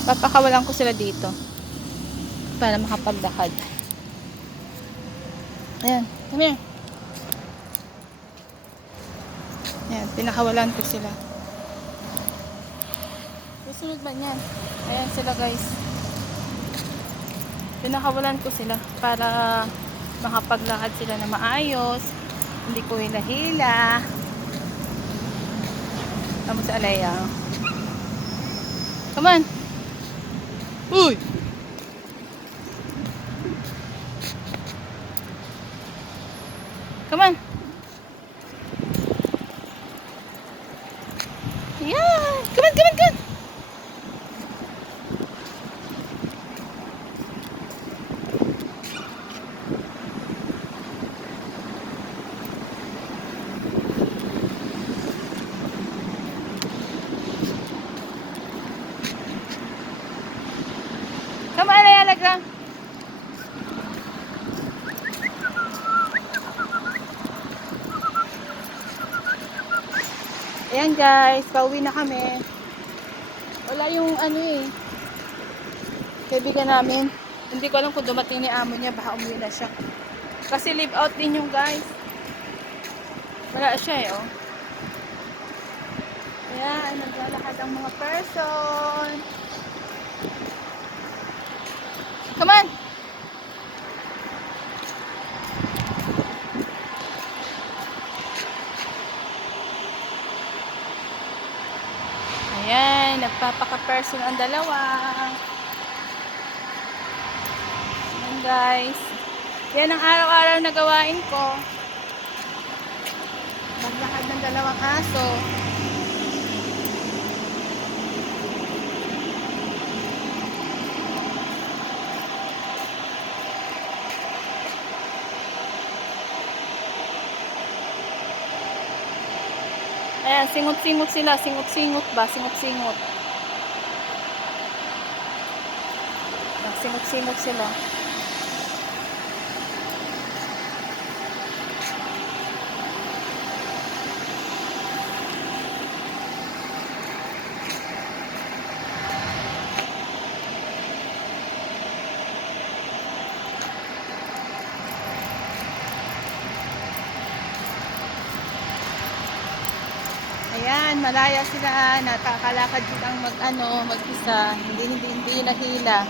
Papakawalan ko sila dito para makapaglakad. Ayan, come here. Ayan, pinakawalan ko sila. Susunod ba yan? Ayan sila guys. Pinakawalan ko sila para makapaglakad sila na maayos. Hindi ko hila-hila. Tama sa Alaya. Come on. Uy! Come on. Yeah. Come on, come on, come on. Come on, Alaya, lagra. Ayan guys, pauwi na kami. Wala yung ano eh, kaibigan namin. Hindi ko alam kung dumating ni amo niya, baka umuwi na siya. Kasi live out din yung guys. Wala siya eh, oh. Ayan, naglalakad ang mga person. Come on! Ayan, nagpapaka-person ang dalawa. Ayan guys. Yan ang araw-araw na gawain ko. Maglakad ng dalawang aso. Ayan, singot-singot sila. Singot-singot ba? Singot-singot. Singot-singot sila. Ayan, malaya sila. Nakakalakad silang mag-isa. Hindi nahila.